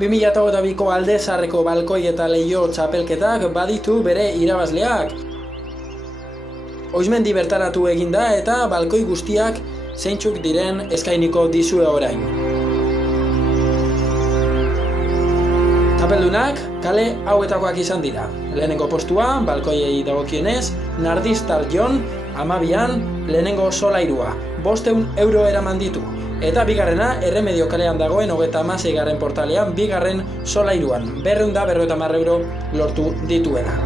2022ko Alde Zaharreko balkoi eta leiho txapelketak baditu bere irabazleak. Oizmendi bertaratu eginda eta balkoi guztiak zeintzuk diren eskainiko dizue orain. Txapeldunak kale hauetakoak izan dira. Lehenengo postua, balkoiei dagokienez, Nardistar Jon, 12an, lehenengo solairua, 500 euro eraman ditu. Eta bigarrena, Erremedio kalean dagoen 36. portalean, bigarren solairuan, 250 euro lortu dituena.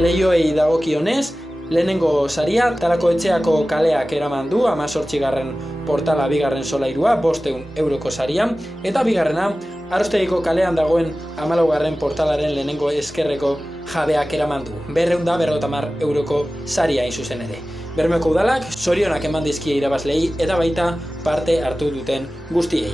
Leioei dagokionez, lehenengo saria Talako Etxeako kaleak eraman du 18. portala bigarren solairua 500 euroko sarian, eta bigarrena Arostegiko kalean dagoen 14. portalaren lehenengo eskerreko jabeak eraman du 250 euroko saria hain zuzen ere. Bermeoko udalak zorionak eman dizkie irabazleei eta baita parte hartu duten guztiei.